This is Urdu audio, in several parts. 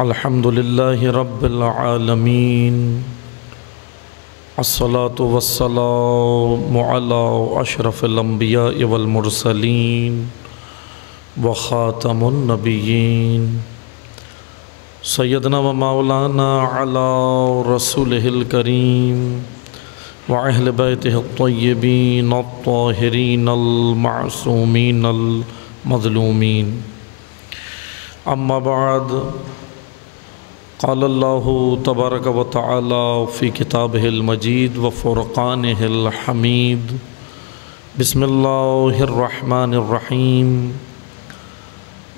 الحمدللہ رب العالمین الصلاة والسلام علی اشرف الانبیاء والمرسلین وخاتم النبیین سیدنا و مولانا علی رسولہ الکریم وأہل بیتہ الطیبین الطاہرین المعصومین المظلومین اما بعد قال اللہ تبارک و تعالی فی کتابہ المجید و فرقانہ الحمید بسم اللہ الرحمن الرحیم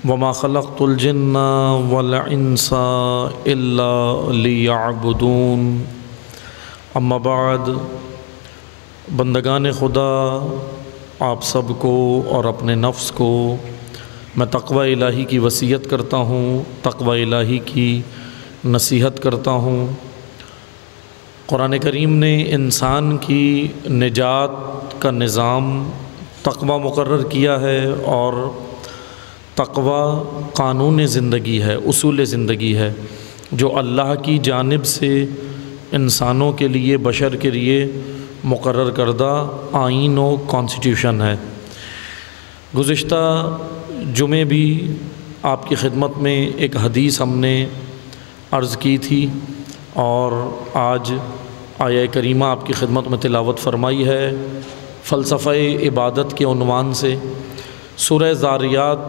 وما خلقت الجن والانس الا لیعبدون اما بعد بندگان خدا، آپ سب کو اور اپنے نفس کو میں تقوی الہی کی وصیت کرتا ہوں، تقوی الہی کی نصیحت کرتا ہوں۔ قرآن کریم نے انسان کی نجات کا نظام تقوی مقرر کیا ہے، اور تقوی قانون زندگی ہے، اصول زندگی ہے، جو اللہ کی جانب سے انسانوں کے لیے، بشر کے لیے مقرر کردہ آئین و کانسٹیٹیوشن ہے۔ گزشتہ جمعے بھی آپ کی خدمت میں ایک حدیث ہم نے عرض کی تھی، اور آج آیہ کریمہ آپ کی خدمت میں تلاوت فرمائی ہے۔ فلسفہ عبادت کے عنوان سے سورہ ذاریات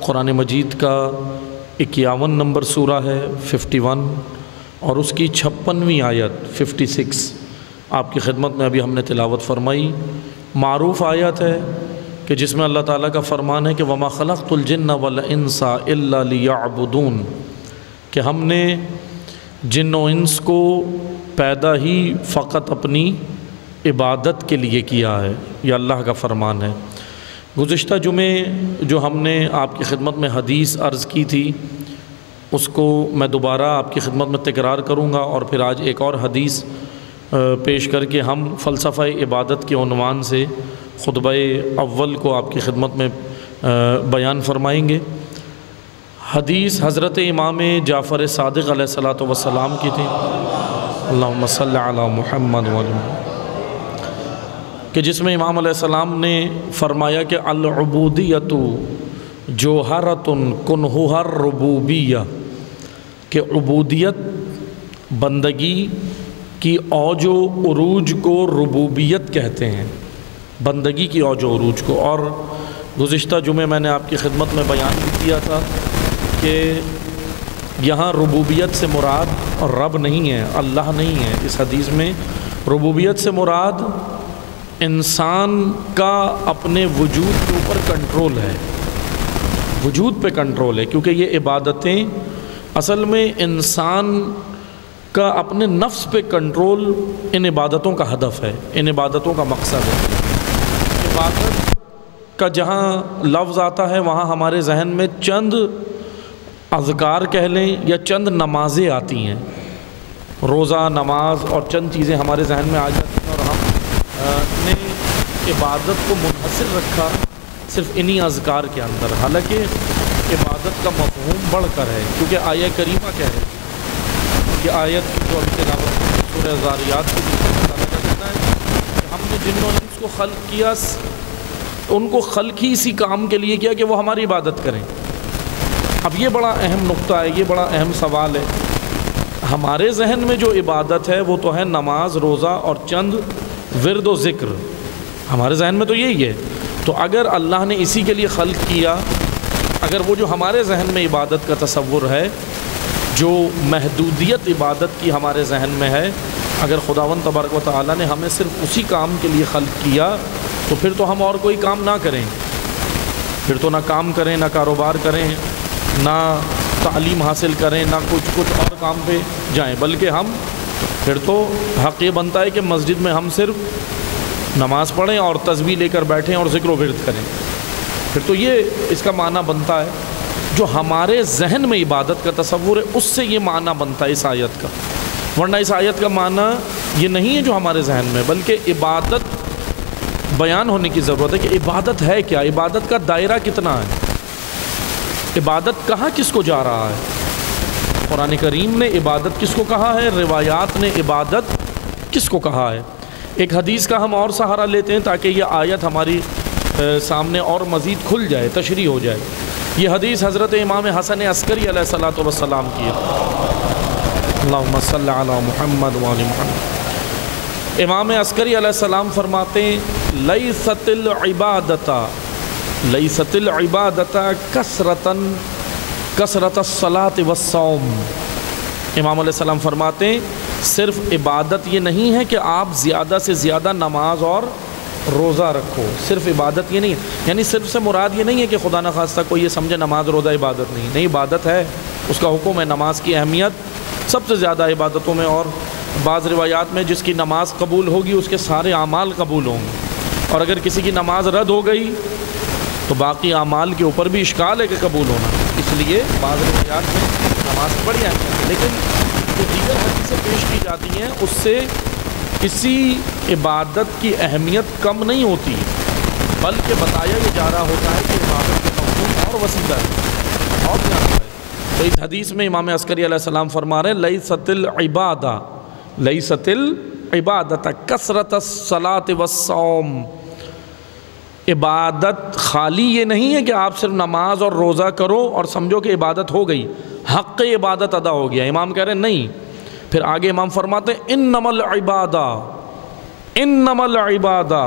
قرآن مجید کا 51 نمبر سورہ ہے، 51، اور اس کی 56ویں آیت 56 آپ کی خدمت میں ابھی ہم نے تلاوت فرمائی۔ معروف آیت ہے کہ جس میں اللہ تعالیٰ کا فرمان ہے کہ وَمَا خَلَقْتُ الْجِنَّ وَالْإِنسَ إِلَّا لِيَعْبُدُونَ، کہ ہم نے جن و انس کو پیدا ہی فقط اپنی عبادت کے لیے کیا ہے، یہ اللہ کا فرمان ہے۔ گزشتہ جمعے جو ہم نے آپ کی خدمت میں حدیث عرض کی تھی، اس کو میں دوبارہ آپ کی خدمت میں تکرار کروں گا، اور پھر آج ایک اور حدیث پیش کر کے ہم فلسفہ عبادت کے عنوان سے خطبہ اول کو آپ کی خدمت میں بیان فرمائیں گے۔ حدیث حضرت امام جعفر صادق علیہ الصلوۃ والسلام کی تھی، اللہم صلی علی محمد وعلی محمد، کہ جس میں امام علیہ السلام نے فرمایا کہ العبودیۃ جوہرۃ کنہھا الربوبیہ، کہ عبودیت، بندگی کی اوج و عروج کو ربوبیت کہتے ہیں، بندگی کی اوج و عروج کو۔ اور گزشتہ جمعے میں نے آپ کی خدمت میں بیان بھی کیا تھا کہ یہاں ربوبیت سے مراد رب نہیں ہے، اللہ نہیں ہے۔ اس حدیث میں ربوبیت سے مراد انسان کا اپنے وجود کے اوپر کنٹرول ہے، وجود پہ کنٹرول ہے، کیونکہ یہ عبادتیں اصل میں انسان کا اپنے نفس پہ کنٹرول ان عبادتوں کا ہدف ہے، ان عبادتوں کا مقصد ہے۔ عبادت کا جہاں لفظ آتا ہے وہاں ہمارے ذہن میں چند اذکار کہہ لیں یا چند نمازیں آتی ہیں، روزہ، نماز اور چند چیزیں ہمارے ذہن میں آ جاتی ہیں، اور ہم نے عبادت کو منحصر رکھا صرف انہی اذکار کے اندر، حالانکہ عبادت کا مفہوم بڑھ کر ہے، کیونکہ آیہ کریمہ کہہ رہے ہیں، یہ آیت جو ابھی تلاوت سورہ ذاریات کی اللہ تعالیٰ کا کہنا ہے کہ ہم نے جن و انس کو خلق کیا، ان کو خلق ہی اسی کام کے لیے کیا کہ وہ ہماری عبادت کریں۔ اب یہ بڑا اہم نقطہ ہے، یہ بڑا اہم سوال ہے۔ ہمارے ذہن میں جو عبادت ہے وہ تو ہے نماز، روزہ اور چند ورد و ذکر، ہمارے ذہن میں تو یہی ہے۔ تو اگر اللہ نے اسی کے لیے خلق کیا، اگر وہ جو ہمارے ذہن میں عبادت کا تصور ہے، جو محدودیت عبادت کی ہمارے ذہن میں ہے، اگر خداوند تبارک و تعالیٰ نے ہمیں صرف اسی کام کے لیے خلق کیا، تو پھر تو ہم اور کوئی کام نہ کریں، پھر تو نہ کام کریں، نہ کاروبار کریں، نہ تعلیم حاصل کریں، نہ کچھ اور کام پہ جائیں، بلکہ ہم پھر تو حق یہ بنتا ہے کہ مسجد میں ہم صرف نماز پڑھیں اور تسبیح لے کر بیٹھیں اور ذکر و ورد کریں۔ پھر تو یہ اس کا معنی بنتا ہے، جو ہمارے ذہن میں عبادت کا تصور ہے اس سے یہ معنی بنتا ہے اس آیت کا، ورنہ اس آیت کا معنی یہ نہیں ہے جو ہمارے ذہن میں، بلکہ عبادت بیان ہونے کی ضرورت ہے کہ عبادت ہے کیا، عبادت کا دائرہ کتنا ہے، عبادت کہاں کس کو جا رہا ہے۔ قرآن کریم نے عبادت کس کو کہا ہے، روایات نے عبادت کس کو کہا ہے۔ ایک حدیث کا ہم اور سہارا لیتے ہیں تاکہ یہ آیت ہماری سامنے اور مزید کھل جائے، تشریح ہو جائے۔ یہ حدیث حضرت امام حسن عسکری علیہ الصلوۃ والسلام کی ہے۔ اللہم صلی علی محمد وآل محمد۔ امام عسکری علیہ السلام فرماتے ہیں لیست العبادۃ کثرۃ الصلاۃ والصوم۔ امام علیہ السلام فرماتے ہیں صرف عبادت یہ نہیں ہے کہ آپ زیادہ سے زیادہ نماز اور روزہ رکھو، صرف عبادت یہ نہیں ہے، یعنی صرف سے مراد یہ نہیں ہے کہ خدا نخواستہ کوئی یہ سمجھے نماز روزہ عبادت نہیں عبادت ہے، اس کا حکم ہے۔ نماز کی اہمیت سب سے زیادہ عبادتوں میں، اور بعض روایات میں جس کی نماز قبول ہوگی اس کے سارے اعمال قبول ہوں گے، اور اگر کسی کی نماز رد ہو گئی تو باقی اعمال کے اوپر بھی اشکال ہے کہ قبول ہونا، اس لیے بعض روایات میں نماز کی بڑی اہمیت ہے۔ لیکن جو دیگر حدیثیں پیش کی جاتی ہیں اس سے کسی عبادت کی اہمیت کم نہیں ہوتی، بلکہ بتایا یہ جا رہا ہوتا ہے کہ عبادت کا مفہوم اور وسیع ہے اور زیادہ ہے۔ تو اس حدیث میں امام عسکری علیہ السلام فرما رہے ہیں لیست العبادۃ کثرۃ الصلاۃ والصوم۔ عبادت خالی یہ نہیں ہے کہ آپ صرف نماز اور روزہ کرو اور سمجھو کہ عبادت ہو گئی، حق عبادت ادا ہو گیا۔ امام کہہ رہے ہیں نہیں، پھر آگے امام فرماتے ہیں انما العبادہ،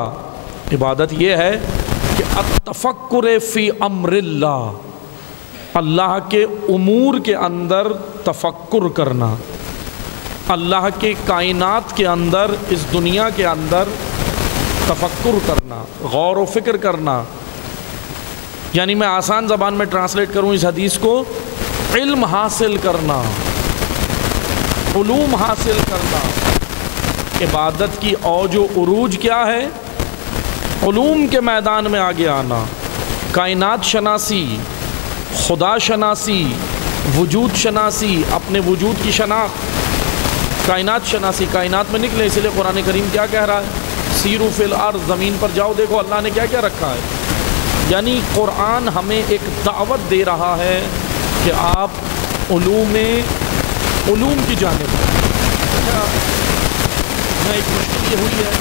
عبادت یہ ہے کہ التفکر فی امر اللہ، اللہ کے امور کے اندر تفکر کرنا، اللہ کے کائنات کے اندر، اس دنیا کے اندر تفکر کرنا، غور و فکر کرنا۔ یعنی میں آسان زبان میں ٹرانسلیٹ کروں اس حدیث کو، علم حاصل کرنا، علوم حاصل کرنا۔ عبادت کی اوج و عروج کیا ہے؟ علوم کے میدان میں آگے آنا، کائنات شناسی، خدا شناسی، وجود شناسی، اپنے وجود کی شناخت، کائنات شناسی، کائنات میں نکلے۔ اس لیے قرآن کریم کیا کہہ رہا ہے؟ سیروا فی الارض، زمین پر جاؤ، دیکھو اللہ نے کیا کیا رکھا ہے۔ یعنی قرآن ہمیں ایک دعوت دے رہا ہے کہ آپ علوم کی جانب میں ایک مشکل یہ ہوئی ہے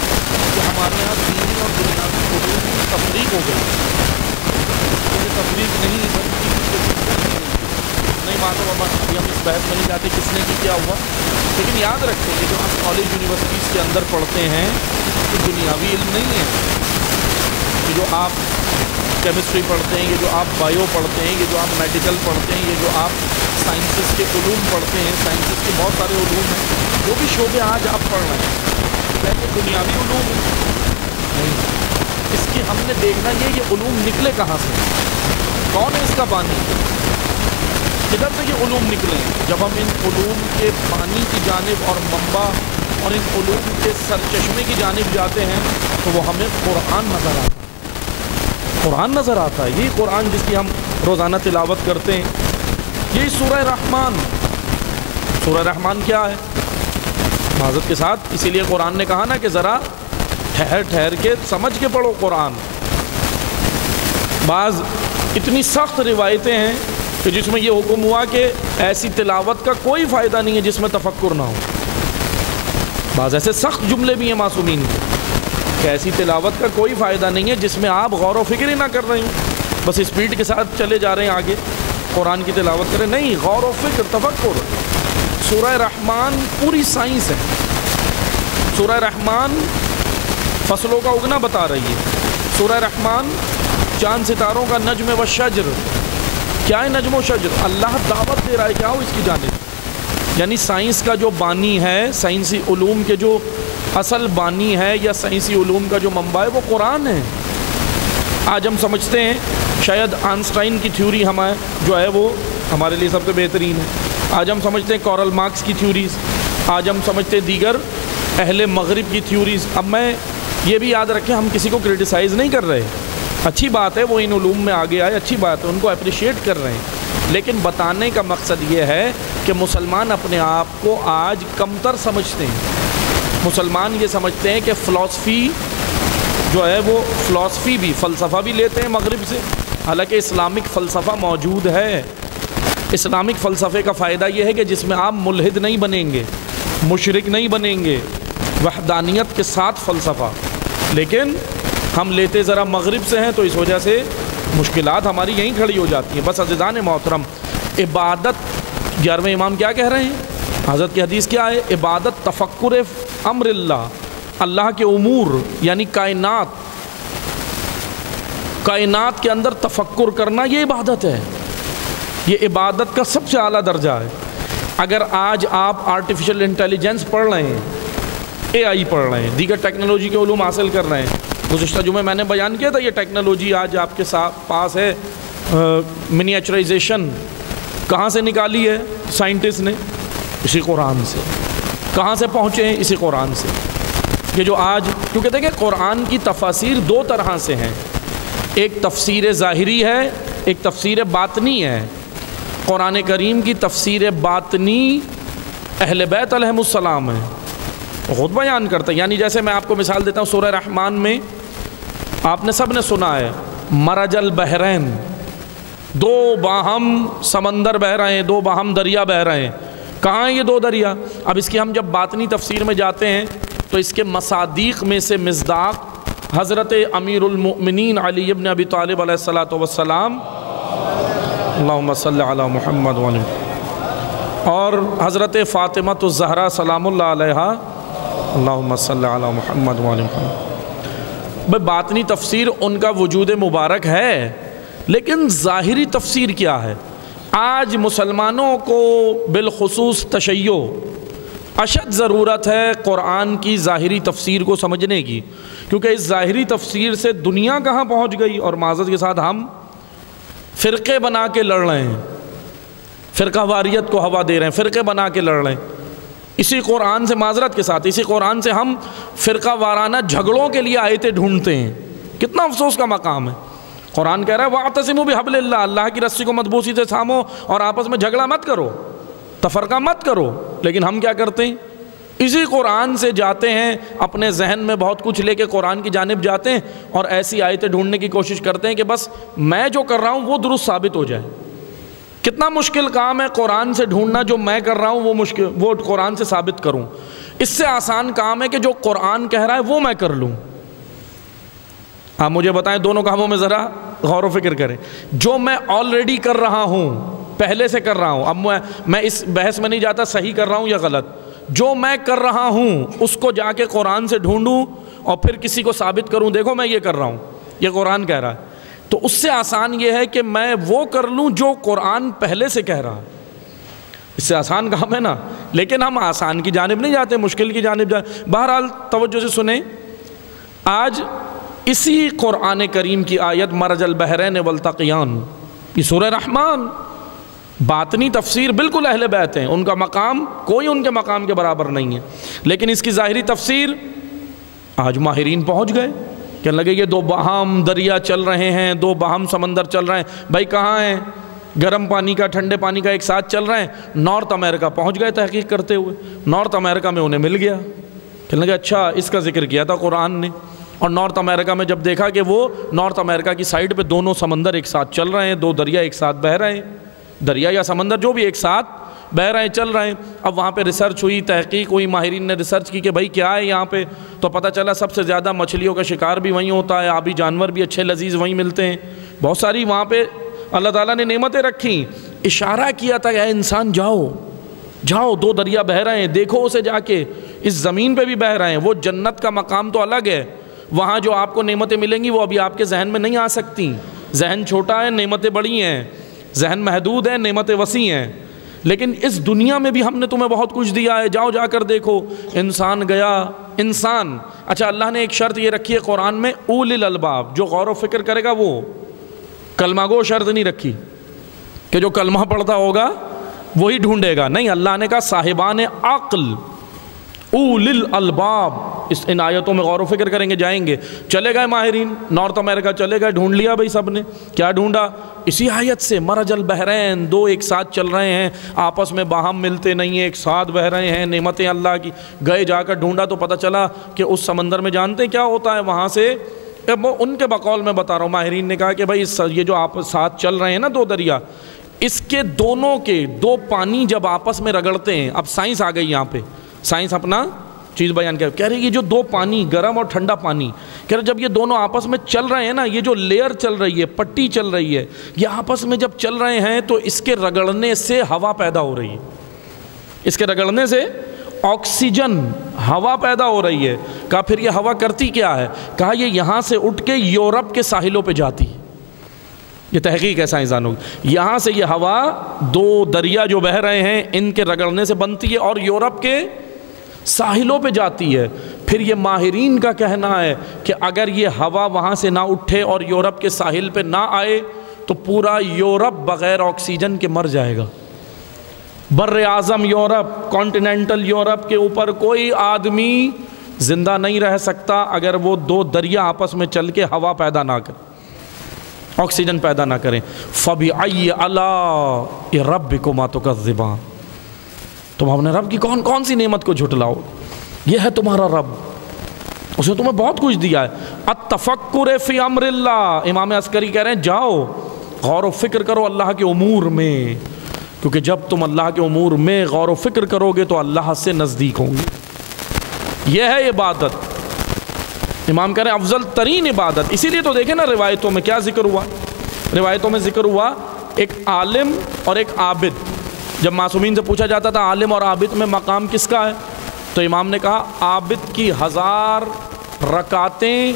کہ ہمارے یہاں دینی اور دنیاوی علوم کی تفریق ہو گئی، یہ تفریق نہیں مانو بابا، ابھی ہم اس بحث میں نہیں جاتے کس نے کیا ہوا، لیکن یاد رکھیں یہ جو ہم کالج یونیورسٹیز کے اندر پڑھتے ہیں یہ دنیاوی علم نہیں ہے۔ یہ جو آپ کیمسٹری پڑھتے ہیں، یہ جو آپ بائیو پڑھتے ہیں، یہ جو آپ میڈیکل پڑھتے ہیں، یہ جو آپ سائنسز کے علوم پڑھتے ہیں، سائنسز کے بہت سارے علوم ہیں، جو بھی شعبے آج آپ پڑھ رہے ہیں یہ دنیاوی علوم نہیں، اس کی ہم نے دیکھنا یہ علوم نکلے کہاں سے، کون ہے اس کا بانی، کدھر سے یہ علوم نکلے۔ جب ہم ان علوم کے بانی کی جانب اور منبع اور ان علوم کے سرچشمے کی جانب جاتے ہیں تو وہ ہمیں قرآن نظر آتا ہے، قرآن نظر آتا ہے۔ یہی قرآن جس کی ہم روزانہ تلاوت کرتے ہیں، یہی سورہ رحمان۔ سورہ رحمان کیا ہے؟ معذرت کے ساتھ اسی لیے قرآن نے کہا نا کہ ذرا ٹھہر ٹھہر کے سمجھ کے پڑھو قرآن۔ بعض اتنی سخت روایتیں ہیں کہ جس میں یہ حکم ہوا کہ ایسی تلاوت کا کوئی فائدہ نہیں ہے جس میں تفکر نہ ہو۔ بعض ایسے سخت جملے بھی ہیں معصومین کے کہ ایسی تلاوت کا کوئی فائدہ نہیں ہے جس میں آپ غور و فکر ہی نہ کر رہے ہوں، بس اسپیڈ کے ساتھ چلے جا رہے ہیں آگے قرآن کی تلاوت کریں، نہیں، غور و فکر، تفکر۔ سورہ رحمان پوری سائنس ہے۔ سورہ رحمان فصلوں کا اگنا بتا رہی ہے۔ سورہ رحمان چاند ستاروں کا نجم و شجر، کیا ہے نجم و شجر؟ اللہ دعوت دے رہا ہے کیا ہو اس کی جانب، یعنی سائنس کا جو بانی ہے، سائنسی علوم کے جو اصل بانی ہے یا سائنسی علوم کا جو منبع ہے وہ قرآن ہے۔ آج ہم سمجھتے ہیں شاید آئنسٹائن کی تھیوری ہمیں جو ہے وہ ہمارے لیے سب سے بہترین ہے، آج ہم سمجھتے ہیں کارل مارکس کی تھیوریز، آج ہم سمجھتے ہیں دیگر اہل مغرب کی تھیوریز۔ اب میں یہ بھی یاد رکھیں ہم کسی کو کرٹیسائز نہیں کر رہے، اچھی بات ہے وہ ان علوم میں آگے آئے، اچھی بات ہے، ان کو اپریشیٹ کر رہے ہیں، لیکن بتانے کا مقصد یہ ہے کہ مسلمان اپنے آپ کو آج کمتر سمجھتے ہیں۔ مسلمان یہ سمجھتے ہیں کہ فلسفی جو ہے وہ فلسفی بھی، فلسفہ بھی لیتے ہیں مغرب سے، حالانکہ اسلامک فلسفہ موجود ہے، اسلامک فلسفے کا فائدہ یہ ہے کہ جس میں آپ ملحد نہیں بنیں گے، مشرک نہیں بنیں گے، وحدانیت کے ساتھ فلسفہ. لیکن ہم لیتے ذرا مغرب سے ہیں تو اس وجہ سے مشکلات ہماری یہیں کھڑی ہو جاتی ہیں. بس عزیزان محترم، عبادت 11ویں امام کیا کہہ رہے ہیں؟ حضرت کی حدیث کیا ہے؟ عبادت تفکر امر اللہ، اللہ کے امور یعنی کائنات کے اندر تفکر کرنا، یہ عبادت ہے. یہ عبادت کا سب سے اعلیٰ درجہ ہے. اگر آج آپ آرٹیفیشل انٹیلیجنس پڑھ رہے ہیں، اے آئی پڑھ رہے ہیں، دیگر ٹیکنالوجی کے علوم حاصل کر رہے ہیں، گزشتہ جمعے میں نے بیان کیا تھا یہ ٹیکنالوجی آج آپ کے پاس ہے. منیچرائزیشن کہاں سے نکالی ہے سائنٹسٹ نے؟ اسی قرآن سے. کہاں سے پہنچے ہیں؟ اسی قرآن سے. یہ جو آج، کیونکہ دیکھیں قرآن کی تفاسیر دو طرح سے ہیں، ایک تفسیر ظاہری ہے، ایک تفسیر باطنی ہے. قرآن کریم کی تفسیر باطنی اہل بیت علیہم السلام ہے، خود بیان کرتا ہے. یعنی جیسے میں آپ کو مثال دیتا ہوں، سورہ رحمان میں آپ نے سب نے سنا ہے مرج البحرین، دو باہم سمندر بہہ رہے ہیں، دو باہم دریا بہہ رہے ہیں. کہاں ہیں یہ دو دریا؟ اب اس کی ہم جب باطنی تفسیر میں جاتے ہیں تو اس کے مصادیق میں سے مصداق حضرت امیر المؤمنین علی ابن ابی طالب علیہ السلام، اللہم صلی علی محمد وعلی، اور حضرت فاطمہ الزہرا سلام اللہ علیہا، اللہم صلی علی محمد وعلی محمد. باطنی تفسیر ان کا وجود مبارک ہے، لیکن ظاہری تفسیر کیا ہے؟ آج مسلمانوں کو بالخصوص تشیع اشد ضرورت ہے قرآن کی ظاہری تفسیر کو سمجھنے کی، کیونکہ اس ظاہری تفسیر سے دنیا کہاں پہنچ گئی، اور معذرت کے ساتھ ہم فرقے بنا کے لڑ رہے ہیں، فرقہ واریت کو ہوا دے رہے ہیں، فرقے بنا کے لڑ رہے ہیں. اسی قرآن سے، معذرت کے ساتھ اسی قرآن سے ہم فرقہ وارانہ جھگڑوں کے لیے آیتیں ڈھونڈتے ہیں. کتنا افسوس کا مقام ہے. قرآن کہہ رہا ہے وَاعْتَصِمُوا بِحَبْلِ اللَّهِ، اللہ کی رسی کو مضبوطی سے تھامو اور آپس میں جھگڑا مت کرو، تفرقہ مت کرو. لیکن ہم کیا کرتے ہیں؟ اسی قرآن سے جاتے ہیں، اپنے ذہن میں بہت کچھ لے کے قرآن کی جانب جاتے ہیں اور ایسی آیتیں ڈھونڈنے کی کوشش کرتے ہیں کہ بس میں جو کر رہا ہوں وہ درست ثابت ہو جائے. کتنا مشکل کام ہے قرآن سے ڈھونڈنا جو میں کر رہا ہوں وہ قرآن سے ثابت کروں. اس سے آسان کام ہے کہ جو قرآن کہہ رہا ہے وہ میں کر لوں. آپ مجھے بتائیں، دونوں کاموں میں ذرا غور و فکر کریں. جو میں آلریڈی کر رہا ہوں، پہلے سے کر رہا ہوں، اب میں اس بحث میں نہیں جاتا صحیح کر رہا ہوں یا غلط، جو میں کر رہا ہوں اس کو جا کے قرآن سے ڈھونڈوں اور پھر کسی کو ثابت کروں دیکھو میں یہ کر رہا ہوں، یہ قرآن کہہ رہا ہے. تو اس سے آسان یہ ہے کہ میں وہ کر لوں جو قرآن پہلے سے کہہ رہا ہے. اس سے آسان کام ہے نا. لیکن ہم آسان کی جانب نہیں جاتے، مشکل کی جانب جاتے. بہرحال توجہ سے سنیں، آج اسی قرآن کریم کی آیت مرج البحرین والتقیان، یہ سورہ رحمان، باطنی تفسیر بالکل اہل بیت ہیں، ان کا مقام کوئی ان کے مقام کے برابر نہیں ہے. لیکن اس کی ظاہری تفسیر آج ماہرین پہنچ گئے، کہنے لگے یہ دو باہم دریا چل رہے ہیں، دو باہم سمندر چل رہے ہیں. بھائی کہاں ہیں؟ گرم پانی کا ٹھنڈے پانی کا ایک ساتھ چل رہے ہیں. نارتھ امریکہ پہنچ گئے تحقیق کرتے ہوئے، نارتھ امریکہ میں انہیں مل گیا. کہنے لگے اچھا اس کا ذکر کیا تھا قرآن نے. اور نارتھ امریکہ میں جب دیکھا کہ وہ نارتھ امریکہ کی سائڈ پہ دونوں سمندر ایک ساتھ چل رہے ہیں، دو دریا ایک ساتھ بہہ رہے ہیں، دریا یا سمندر جو بھی ایک ساتھ بہہ رہے ہیں، چل رہے ہیں. اب وہاں پہ ریسرچ ہوئی، تحقیق ہوئی، ماہرین نے ریسرچ کی کہ بھائی کیا ہے یہاں پہ. تو پتہ چلا سب سے زیادہ مچھلیوں کا شکار بھی وہیں ہوتا ہے، آبی جانور بھی اچھے لذیذ وہیں ملتے ہیں. بہت ساری وہاں پہ اللہ تعالیٰ نے نعمتیں رکھیں. اشارہ کیا تھا کہ اے انسان جاؤ، دو دریا بہہ رہے ہیں، دیکھو اسے جا کے، اس زمین پہ بھی بہہ رہے ہیں. وہ جنت کا مقام تو الگ ہے، وہاں جو آپ کو نعمتیں ملیں گی وہ ابھی آپ کے ذہن میں نہیں آ سکتی. ذہن چھوٹا ہے، نعمتیں بڑی ہیں، ذہن محدود ہے، نعمتیں وسیع ہیں. لیکن اس دنیا میں بھی ہم نے تمہیں بہت کچھ دیا ہے، جاؤ جا کر دیکھو. انسان گیا، انسان. اچھا اللہ نے ایک شرط یہ رکھی ہے قرآن میں، اولی الالباب، جو غور و فکر کرے گا وہ. کلمہ گو شرط نہیں رکھی کہ جو کلمہ پڑھتا ہوگا وہی ڈھونڈے گا، نہیں. اللہ نے کہا صاحبان عقل، اولی الالباب، ان آیتوں میں غور و فکر کریں گے، جائیں گے. چلے گئے ماہرین نارتھ امریکہ، چلے گئے، ڈھونڈ لیا بھائی سب نے. کیا ڈھونڈا؟ اسی آیت سے مرج البحرین، دو ایک ساتھ چل رہے ہیں، آپس میں باہم ملتے نہیں ہیں، ایک ساتھ بہہ رہے ہیں، نعمتیں اللہ کی. گئے جا کر ڈھونڈا تو پتہ چلا کہ اس سمندر میں جانتے کیا ہوتا ہے وہاں سے. ان کے بقول میں بتا رہا ہوں، ماہرین نے کہا کہ بھائی یہ جو آپ ساتھ چل رہے ہیں نا دو دریا، اس کے دونوں کے دو پانی جب آپس میں رگڑتے ہیں، اب سائنس آ گئی یہاں پہ، سائنس اپنا چیز بیان کہہ رہی ہے یہ جو دو پانی، گرم اور ٹھنڈا پانی، کہہ رہے جب یہ دونوں آپس میں چل رہے ہیں نا، یہ جو لیئر چل رہی ہے، پٹی چل رہی ہے، یہ آپس میں جب چل رہے ہیں تو اس کے رگڑنے سے ہوا پیدا ہو رہی ہے، اس کے رگڑنے سے آکسیجن ہوا پیدا ہو رہی ہے۔ کہا پھر یہ ہوا کرتی کیا ہے؟ کہا یہ یہاں سے اٹھ کے یورپ کے ساحلوں پہ جاتی ہے، یہ تحقیق ہے سائنسدانوں کی، یہاں سے یہ ہوا دو دریا جو بہہ رہے ہیں ان کے رگڑنے سے بنتی ہے اور یورپ کے ساحلوں پہ جاتی ہے۔ پھر یہ ماہرین کا کہنا ہے کہ اگر یہ ہوا وہاں سے نہ اٹھے اور یورپ کے ساحل پہ نہ آئے تو پورا یورپ بغیر آکسیجن کے مر جائے گا۔ بر اعظم یورپ، کانٹیننٹل یورپ کے اوپر کوئی آدمی زندہ نہیں رہ سکتا اگر وہ دو دریا آپس میں چل کے ہوا پیدا نہ کریں، آکسیجن پیدا نہ کریں۔ فَبِأَيِّ آلَاءِ رَبِّكُمَا تُكَذِّبَانِ، تم اپنے رب کی کون کون سی نعمت کو جھٹلاؤ؟ یہ ہے تمہارا رب، اس نے تمہیں بہت کچھ دیا ہے۔ التفکر فی امر اللہ، امام عسکری کہہ رہے ہیں جاؤ غور و فکر کرو اللہ کے امور میں، کیونکہ جب تم اللہ کے امور میں غور و فکر کرو گے تو اللہ سے نزدیک ہوں گے۔ یہ ہے عبادت، امام کہہ رہے ہیں افضل ترین عبادت۔ اسی لیے تو دیکھیں نا روایتوں میں کیا ذکر ہوا، روایتوں میں ذکر ہوا ایک عالم اور ایک عابد۔ جب معصومین سے پوچھا جاتا تھا عالم اور عابد میں مقام کس کا ہے، تو امام نے کہا عابد کی 1000 رکعتیں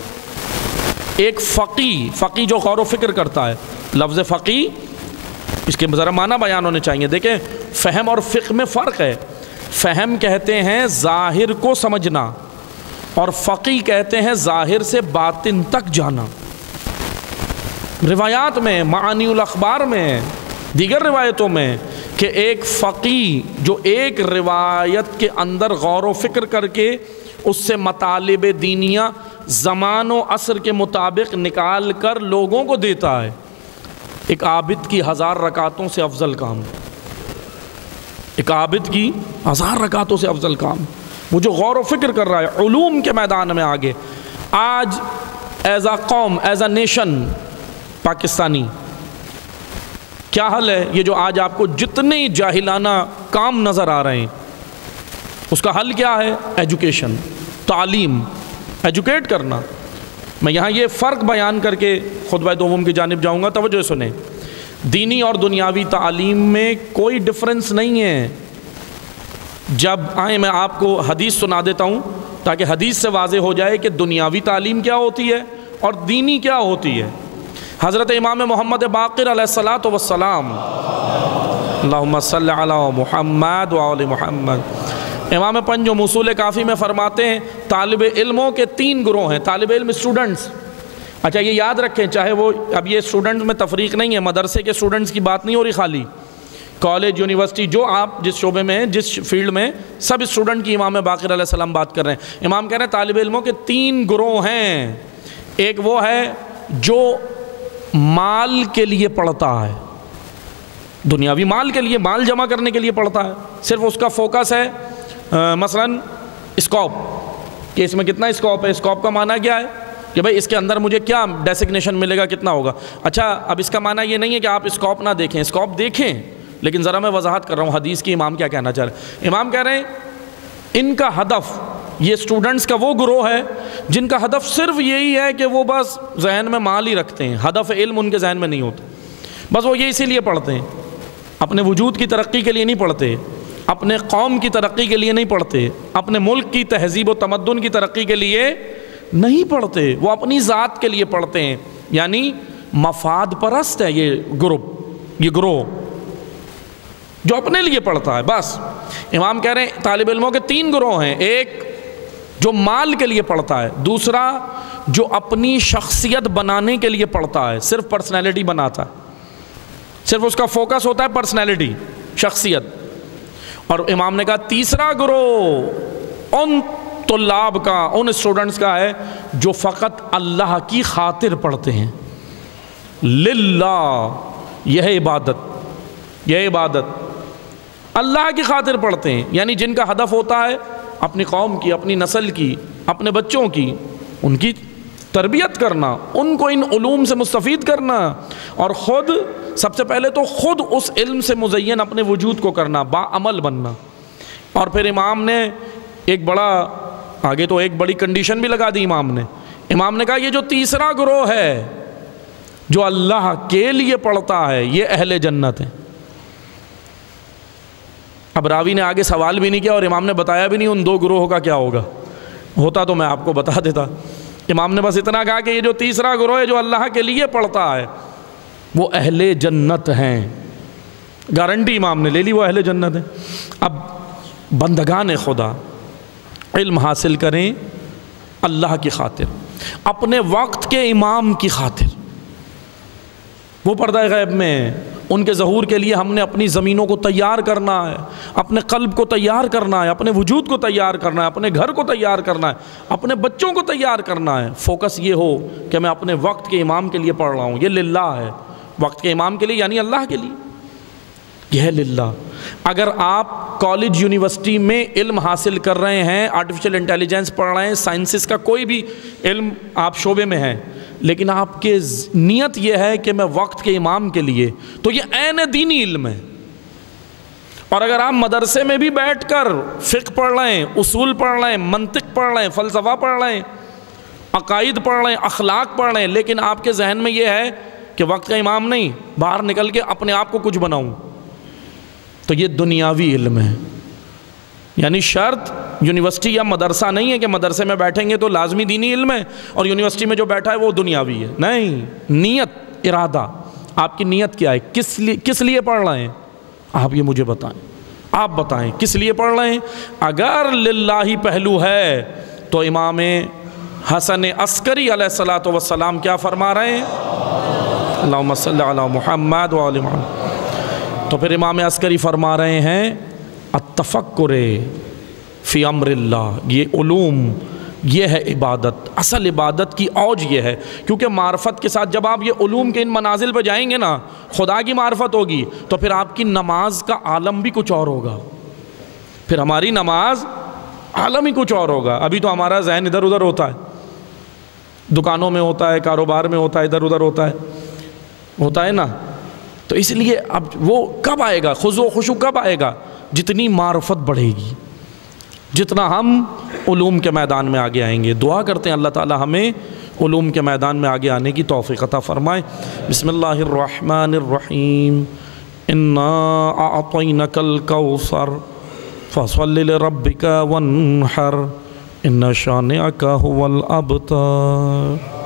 ایک فقی جو غور و فکر کرتا ہے۔ لفظ فقی اس کے ذرا معنی بیان ہونے چاہیے۔ دیکھیں فہم اور فقہ میں فرق ہے، فہم کہتے ہیں ظاہر کو سمجھنا اور فقی کہتے ہیں ظاہر سے باطن تک جانا۔ روایات میں، معانی الاخبار میں، دیگر روایتوں میں کہ ایک فقی جو ایک روایت کے اندر غور و فکر کر کے اس سے مطالب دینیہ زمان و عصر کے مطابق نکال کر لوگوں کو دیتا ہے، ایک عابد کی 1000 رکعتوں سے افضل کام، ایک عابد کی 1000 رکعتوں سے افضل کام، وہ جو غور و فکر کر رہا ہے علوم کے میدان میں آگے۔ آج ایز اے قوم، ایز اے نیشن پاکستانی کیا حل ہے؟ یہ جو آج آپ کو جتنے جاہلانہ کام نظر آ رہے ہیں اس کا حل کیا ہے؟ ایجوکیشن، تعلیم، ایجوکیٹ کرنا۔ میں یہاں یہ فرق بیان کر کے خطبہ دوم کی جانب جاؤں گا، توجہ سنیں۔ دینی اور دنیاوی تعلیم میں کوئی ڈفرنس نہیں ہے۔ جب آئیں میں آپ کو حدیث سنا دیتا ہوں تاکہ حدیث سے واضح ہو جائے کہ دنیاوی تعلیم کیا ہوتی ہے اور دینی کیا ہوتی ہے۔ حضرت امام محمد باقر علیہ الصلاۃ والسلام، اللہم صلی علی محمد وعلی محمد، امام پنج اصول کافی میں فرماتے ہیں طالب علموں کے 3 گروہ ہیں۔ طالب علم اسٹوڈنٹس، اچھا یہ یاد رکھیں، چاہے وہ اب یہ اسٹوڈنٹ میں تفریق نہیں ہے، مدرسے کے اسٹوڈنٹس کی بات نہیں ہو رہی، خالی کالج، یونیورسٹی، جو آپ جس شعبے میں ہیں، جس فیلڈ میں، سب اسٹوڈنٹ کی امام باقر علیہ السلام بات کر رہے ہیں۔ امام کہہ رہے ہیں طالب علموں کے 3 گروہ ہیں۔ ایک وہ ہے جو مال کے لیے پڑھتا ہے، دنیاوی مال کے لیے، مال جمع کرنے کے لیے پڑھتا ہے، صرف اس کا فوکس ہے مثلا اسکوپ، کہ اس میں کتنا اسکوپ ہے۔ اسکوپ کا معنی کیا ہے کہ بھئی اس کے اندر مجھے کیا ڈیسگنیشن ملے گا، کتنا ہوگا۔ اچھا اب اس کا معنی یہ نہیں ہے کہ آپ اسکوپ نہ دیکھیں، اسکوپ دیکھیں، لیکن ذرا میں وضاحت کر رہا ہوں حدیث کی امام کیا کہنا چاہ رہے ہیں۔ امام کہہ رہے ہیں ان کا ہدف، یہ اسٹوڈنٹس کا وہ گروہ ہے جن کا ہدف صرف یہی ہے کہ وہ بس ذہن میں مال ہی رکھتے ہیں، ہدف علم ان کے ذہن میں نہیں ہوتا، بس وہ یہ اسی لیے پڑھتے ہیں، اپنے وجود کی ترقی کے لیے نہیں پڑھتے، اپنے قوم کی ترقی کے لیے نہیں پڑھتے، اپنے ملک کی تہذیب و تمدن کی ترقی کے لیے نہیں پڑھتے، وہ اپنی ذات کے لیے پڑھتے ہیں، یعنی مفاد پرست ہے یہ گروہ جو اپنے لیے پڑھتا ہے بس۔ امام کہہ رہے ہیں طالب علموں کے 3 گروہ ہیں، ایک جو مال کے لیے پڑھتا ہے، دوسرا جو اپنی شخصیت بنانے کے لیے پڑھتا ہے، صرف پرسنالٹی بناتا ہے، صرف اس کا فوکس ہوتا ہے پرسنالٹی، شخصیت، اور امام نے کہا تیسرا گروہ ان طلاب کا، ان اسٹوڈنٹس کا ہے جو فقط اللہ کی خاطر پڑھتے ہیں، للہ، یہ عبادت اللہ کی خاطر پڑھتے ہیں، یعنی جن کا ہدف ہوتا ہے اپنی قوم کی، اپنی نسل کی، اپنے بچوں کی، ان کی تربیت کرنا، ان کو ان علوم سے مستفید کرنا، اور خود سب سے پہلے تو خود اس علم سے مزین اپنے وجود کو کرنا، با عمل بننا. اور پھر امام نے ایک بڑا آگے تو ایک بڑی کنڈیشن بھی لگا دی امام نے کہا یہ جو تیسرا گروہ ہے جو اللہ کے لیے پڑھتا ہے یہ اہل جنت ہیں. اب راوی نے آگے سوال بھی نہیں کیا اور امام نے بتایا بھی نہیں ان دو گروہوں کا کیا ہوتا تو میں آپ کو بتا دیتا. امام نے بس اتنا کہا کہ یہ جو تیسرا گروہ ہے جو اللہ کے لیے پڑھتا ہے وہ اہل جنت ہیں. گارنٹی امام نے لے لی وہ اہل جنت ہیں. اب بندگان خدا علم حاصل کریں اللہ کی خاطر، اپنے وقت کے امام کی خاطر. وہ پردہ غیب میں ہیں، ان کے ظہور کے لیے ہم نے اپنی زمینوں کو تیار کرنا ہے، اپنے قلب کو تیار کرنا ہے، اپنے وجود کو تیار کرنا ہے، اپنے گھر کو تیار کرنا ہے، اپنے بچوں کو تیار کرنا ہے. فوکس یہ ہو کہ میں اپنے وقت کے امام کے لیے پڑھ رہا ہوں. یہ للہ ہے، وقت کے امام کے لیے یعنی اللہ کے لیے، یہ ہے للہ. اگر آپ کالج یونیورسٹی میں علم حاصل کر رہے ہیں، آرٹیفیشل انٹیلیجنس پڑھ رہے ہیں، سائنسز کا کوئی بھی علم آپ شعبے میں ہیں، لیکن آپ کے نیت یہ ہے کہ میں وقت کے امام کے لیے، تو یہ عین دینی علم ہے. اور اگر آپ مدرسے میں بھی بیٹھ کر فقہ پڑھ رہے ہیں، اصول پڑھ رہے ہیں، منطق پڑھ رہے ہیں، فلسفہ پڑھ رہے ہیں، عقائد پڑھ رہے ہیں، اخلاق پڑھ رہے ہیں، لیکن آپ کے ذہن میں یہ ہے کہ وقت کا امام نہیں، باہر نکل کے اپنے آپ کو کچھ بناؤں، تو یہ دنیاوی علم ہے. یعنی شرط یونیورسٹی یا مدرسہ نہیں ہے کہ مدرسے میں بیٹھیں گے تو لازمی دینی علم ہے اور یونیورسٹی میں جو بیٹھا ہے وہ دنیاوی ہے. نہیں، نیت، ارادہ، آپ کی نیت کیا ہے، کس لیے پڑھ رہے ہیں، آپ یہ مجھے بتائیں. آپ بتائیں کس لیے پڑھ رہے ہیں. اگر للہ پہلو ہے تو امام حسن عسکری علیہ الصلوۃ والسلام کیا فرما رہے ہیں، اللہم صلی علی محمد وآل محمد. تو پھر امام عسکری فرما رہے ہیں التفکر فی امر اللہ. یہ علوم، یہ ہے عبادت. اصل عبادت کی اوج یہ ہے، کیونکہ معرفت کے ساتھ جب آپ یہ علوم کے ان منازل پہ جائیں گے نا، خدا کی معرفت ہوگی تو پھر آپ کی نماز کا عالم بھی کچھ اور ہوگا. پھر ہماری نماز عالم ہی کچھ اور ہوگا. ابھی تو ہمارا ذہن ادھر ادھر ہوتا ہے، دکانوں میں ہوتا ہے، کاروبار میں ہوتا ہے، ادھر ادھر ہوتا ہے نا. تو اس لیے اب وہ کب آئے گا، خضوع و خشوع کب آئے گا، جتنی معرفت بڑھے گی، جتنا ہم علوم کے میدان میں آگے آئیں گے. دعا کرتے ہیں اللہ تعالی ہمیں علوم کے میدان میں آگے آنے کی توفیق عطا فرمائے. بسم اللہ الرحمن الرحیم. انا اعطینک الکوثر فصل لربک وانحر ان شانئک هو الابتر.